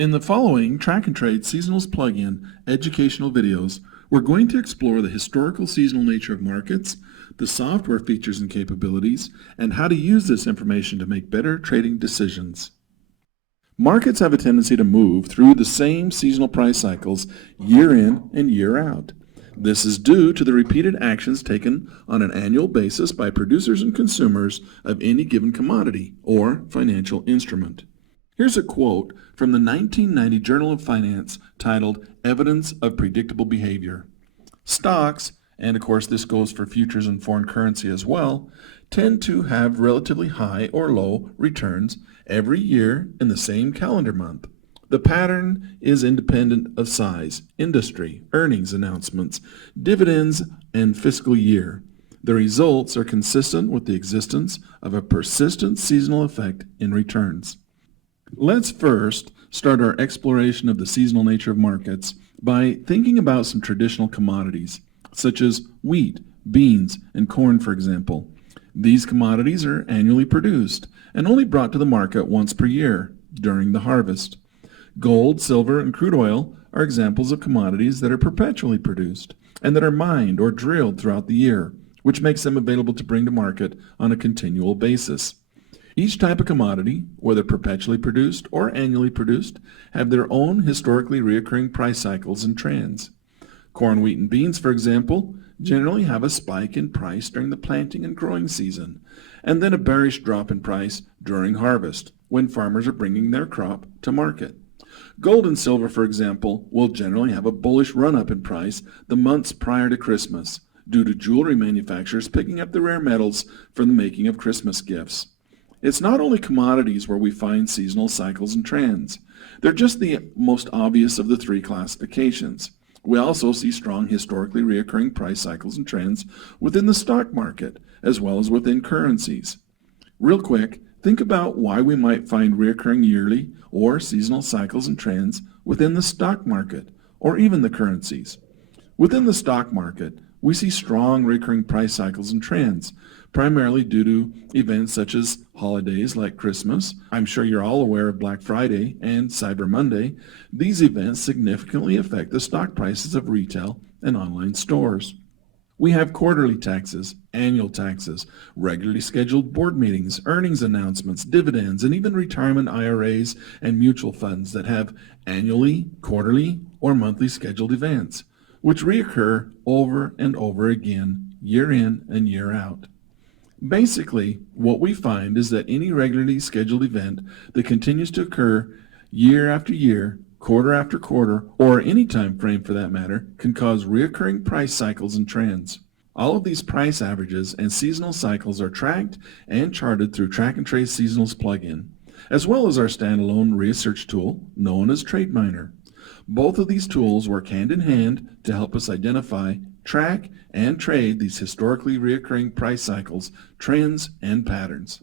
In the following Track and Trade Seasonals plugin educational videos, we're going to explore the historical seasonal nature of markets, the software features and capabilities, and how to use this information to make better trading decisions. Markets have a tendency to move through the same seasonal price cycles year in and year out. This is due to the repeated actions taken on an annual basis by producers and consumers of any given commodity or financial instrument. Here's a quote from the 1990 Journal of Finance titled Evidence of Predictable Behavior. Stocks, and of course this goes for futures and foreign currency as well, tend to have relatively high or low returns every year in the same calendar month. The pattern is independent of size, industry, earnings announcements, dividends, and fiscal year. The results are consistent with the existence of a persistent seasonal effect in returns. Let's first start our exploration of the seasonal nature of markets by thinking about some traditional commodities, such as wheat, beans, and corn, for example. These commodities are annually produced and only brought to the market once per year, during the harvest. Gold, silver, and crude oil are examples of commodities that are perpetually produced and that are mined or drilled throughout the year, which makes them available to bring to market on a continual basis. Each type of commodity, whether perpetually produced or annually produced, have their own historically reoccurring price cycles and trends. Corn, wheat, and beans, for example, generally have a spike in price during the planting and growing season, and then a bearish drop in price during harvest, when farmers are bringing their crop to market. Gold and silver, for example, will generally have a bullish run-up in price the months prior to Christmas, due to jewelry manufacturers picking up the rare metals for the making of Christmas gifts. It's not only commodities where we find seasonal cycles and trends. They're just the most obvious of the three classifications. We also see strong historically reoccurring price cycles and trends within the stock market, as well as within currencies. Real quick, think about why we might find reoccurring yearly or seasonal cycles and trends within the stock market, or even the currencies. Within the stock market, we see strong recurring price cycles and trends, primarily due to events such as holidays like Christmas. I'm sure you're all aware of Black Friday and Cyber Monday. These events significantly affect the stock prices of retail and online stores. We have quarterly taxes, annual taxes, regularly scheduled board meetings, earnings announcements, dividends, and even retirement IRAs and mutual funds that have annually, quarterly, or monthly scheduled events, which reoccur over and over again, year in and year out. Basically, what we find is that any regularly scheduled event that continues to occur year after year, quarter after quarter, or any time frame for that matter, can cause recurring price cycles and trends. All of these price averages and seasonal cycles are tracked and charted through Track and Trade Seasonals plugin, as well as our standalone research tool known as TradeMiner. Both of these tools work hand in hand to help us identify, track, and trade these historically reoccurring price cycles, trends, and patterns.